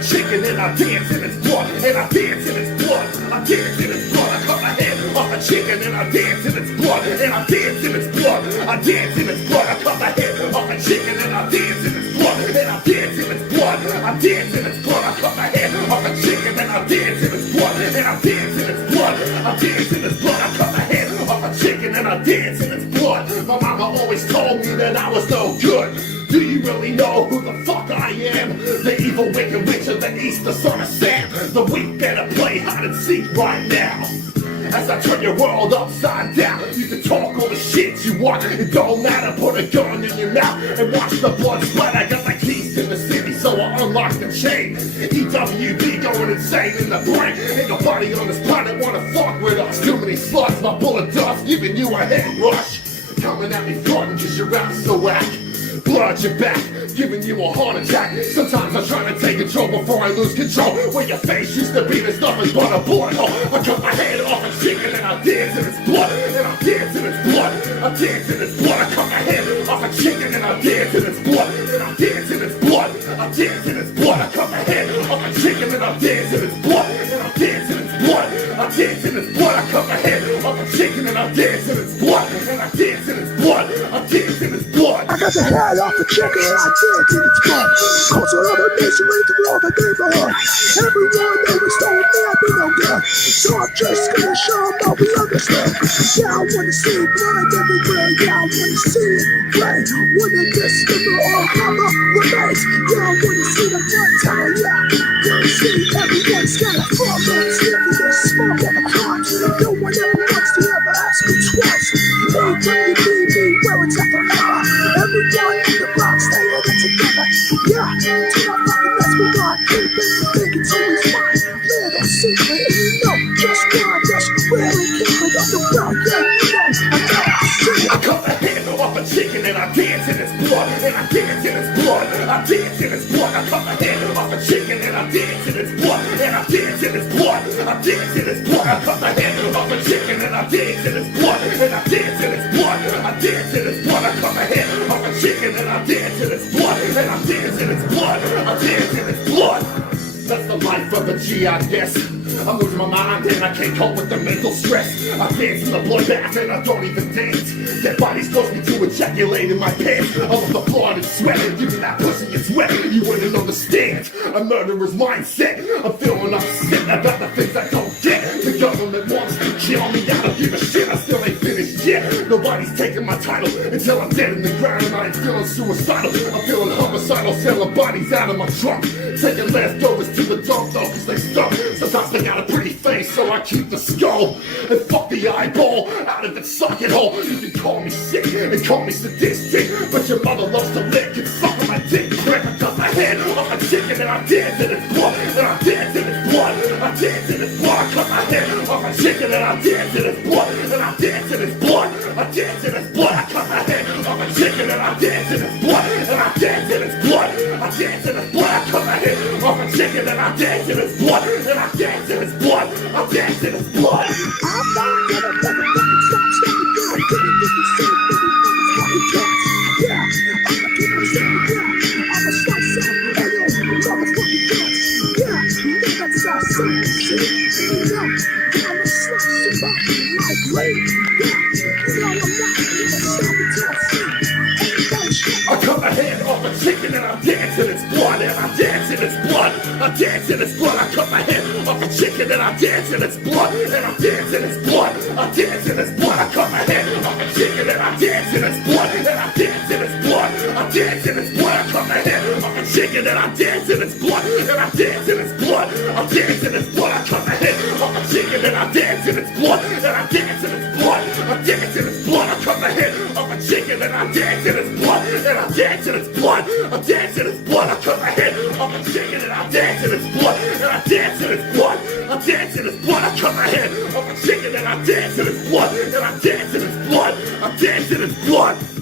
a chicken and I dance in its blood, and I dance in its blood. I dance in its blood. I cut my head off a chicken and I dance in its blood, and I dance in its blood. I dance in its blood. I cut my head off a chicken and I dance in its blood, and I dance in its blood. I dance in its blood. I cut my head off a chicken and I dance in its blood, and I dance in its blood. I dance in its blood. I cut my head off a chicken and I dance in its blood. My mama always told me that I was no good. Do you really know who the fuck I am? The evil wicked witch of the east, the son of Sam. The weak better play hide and seek right now. As I turn your world upside down, you can talk all the shit you want. It don't matter, put a gun in your mouth and watch the blood splatter. I got my keys to the city, so I unlock the chain. EWD going insane in the brain. Ain't nobody on this planet wanna fuck with us. Too many slugs, my bullet dust, giving you a head rush. Coming at me frontin' cause you're out so whack. Blood your back, giving you a heart attack. Sometimes I try to take control before I lose control. Where your face used to be, there's nothing but a bullet hole. I cut my head off a chicken and I dance in its blood, and I dance in its blood. I dance in its blood. I cut my head off a chicken and I dance in its blood, and I dance in its blood. I dance in its blood. I cut my head off a chicken and I dance in its blood, and I dance in its blood. I dance in its blood. I cut my head off a chicken and I dance in its blood, and I dance in its blood. I dance in its blood. I got the head off the chicken and I dance in its blood. Cause another misery through all the neighborhood. Everyone always told me I'd be no good, so I'm just gonna show them how we understand. Yeah, I wanna see blood everywhere. Yeah, I wanna see it rain. Wanna discover all color remains. Yeah, I wanna see the blood tower. Yeah, wanna see everyone scattered from them. Sniffing the smoke of the cops. No one ever wants to ever ask me twice. Hey, can you be me where it's at forever? Everyone in the block staying it together. Yeah, till I fucking mess with God. Keep it thinking till we find little secret. And you know just why that's really keeping up the ground. Yeah, you know I never see it. I cut the head off a chicken and I dance in its blood, and I dance in its blood. I dance in its blood. I cut the head off a chicken and I dance in its blood, and I dance in its blood. I dance in its blood. I cut the head off a chicken and I dance in its blood, and I dance in its blood. I dance in its blood. I cut the head off a chicken and I dance in its blood, and I dance in its blood. I dance in its blood. That's the life of a G, I guess. I'm losing my mind and I can't cope with the mental stress. I dance in the bloodbath and I don't even dance. Dead bodies force me to ejaculate in my pants. I love the blood and sweat. Give me that pussy, it's wet. You wouldn't understand a murderer's mindset. I'm feeling upset about the things I don't get. The government wants to kill me. I don't give a shit. I still ain't finished yet. Nobody's taking my title until I'm dead in the ground, and I ain't feeling suicidal. I'm feeling homicidal, selling bodies out of my trunk. Taking leftovers to the dump though, cause they stunk. Sometimes they got a pretty face, so I keep the skull and fuck the eyeball out of its socket hole. You can call me sick and call me sadistic, but your mother loves to lick and suck on my dick. Grab I cut my head off a chicken and I dance in its blood, and I dance in its blood. I dance in its blood. I cut my head off a chicken and I dance in its blood, and I dance in its blood. I dance in its blood. I cut my head off a chicken and I dance in its blood, and I dance in its blood. I dance in its blood. I cut my head off a chicken and I dance in its blood, and I dance in its blood. I dance in its blood. I'm not gonna fucking stop stepping down. Didn't think you said that we fucking cats. Yeah, I'm gonna keep on stepping down. I'm a slice out, hey yo, motherfucking cats. Yeah, you know that's our sign, see? You know, I'm a slice about my blade. Yeah, you know I'm not gonna stop until I see. I cut my head off a chicken and I dance in its blood, and I dance in its blood. I dance in its blood. I cut my head off a chicken and I dance in its blood, and I dance in its blood. I dance in its blood. I cut my head off a chicken and I dance in its blood, and I dance in its blood. I dance in its blood. I cut my head off a chicken and I dance in its blood, and I dance in its blood. I dance in its blood. I cut my head off a chicken and I dance in its blood, and I dance in its blood. I dance in its blood. I cut my head off a chicken and I dance in its blood, and I dance in its blood. I dance in its blood. I cut my head off a chicken and I dance in its blood, and I dance in its blood. I dance in its blood. I cut my head off a chicken and I dance in its blood, and I dance in its blood. I dance in its blood.